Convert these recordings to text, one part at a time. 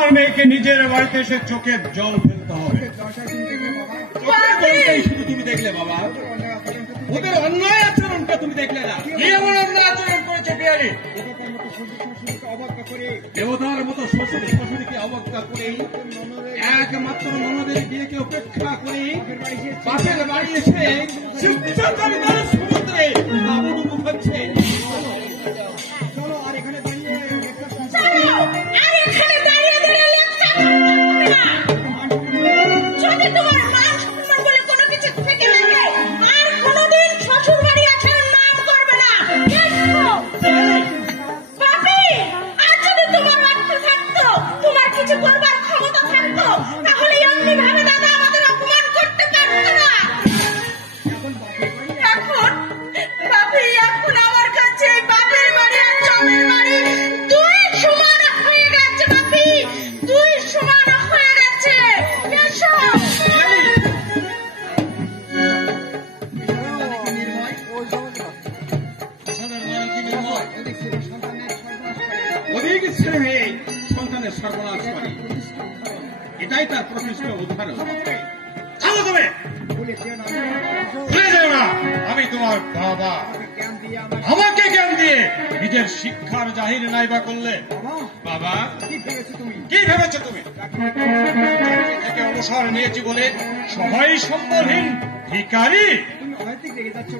আমার মেয়েকে নিজের বাড়িতে এসে চোখের জল ফেলতে হবে। শুধু তুমি দেখলে বাবা, ওদের অন্যায় আচরণটা তুমি দেখলে না? কি এমন অন্যায় আচরণ করেছে বিহারি? দেবতার মতো শ্বশুর শ্বশুরকে অবজ্ঞা করে, একমাত্র ননদের বিয়েকে উপেক্ষা করে পাশের বাড়ি এসে শিষ্টাচারিতার সমুদ্রে আবুডুবু হচ্ছে। চলো আর এখানে দাঁড়িয়ে সন্তানের সর্বনাশ করে, এটাই তার প্রকৃষ্ট উদাহরণ। ভুলে যাও না আমি তোমার বাবা। আমাকে জ্ঞান দিয়ে নিজের শিক্ষার জাহির নাইবা করলে বাবা কি ভেবেছ তুমি? থেকে অবসর নিয়েছি বলে সবাই সম্বলহীন ভিখারি?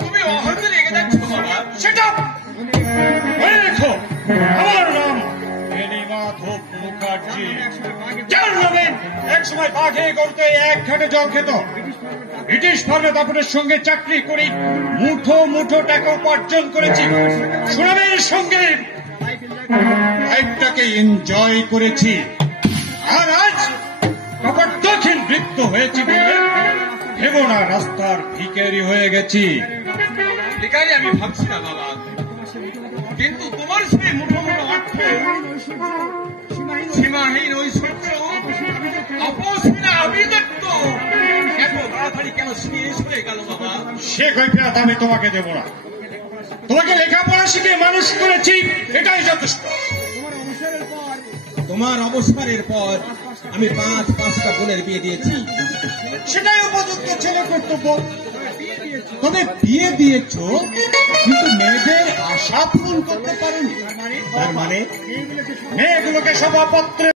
তুমি অহংকারে রেগে যাচ্ছ বাবা। সেটা মনে রেখো, আমার নাম মাধব মুখার্জি, যার নামে এক সময় বাঘে গড়তে এক ঘাটে জল খেত। ব্রিটিশ ফার্মে দাপটের সঙ্গে চাকরি করি মুঠো মুঠো টাকা উপার্জন করেছি, সুনামের সঙ্গে লাইফটাকে এনজয় করেছি। আর আজ কপটহীন বৃত্ত হয়েছি বলে ভেবো না রাস্তার ভিখারি হয়ে গেছি। ভিখারি আমি ভাবছি না বাবা, কিন্তু তোমার সেই মুঠো মুঠো অর্থ, সীমাহীন ঐশ্বর্য, অপসীমা আভিজাত্য এত তাড়াতাড়ি কেন শেষ হয়ে গেল বাবা? সে কৈফিয়ত আমি তোমাকে দেব না। তোমাকে লেখাপড়া শিখে মানুষ করেছি, এটাই যথেষ্ট। তোমার অবসরের পর আমি 5-5টা বোনের বিয়ে দিয়েছি, সেটাই উপযুক্ত ছেলে কর্তব্য। তবে বিয়ে দিয়েছ কিন্তু মেয়েদের আশা পূরণ করতে পারেনি। তার মানে মেয়েগুলোকে সব অপত্রে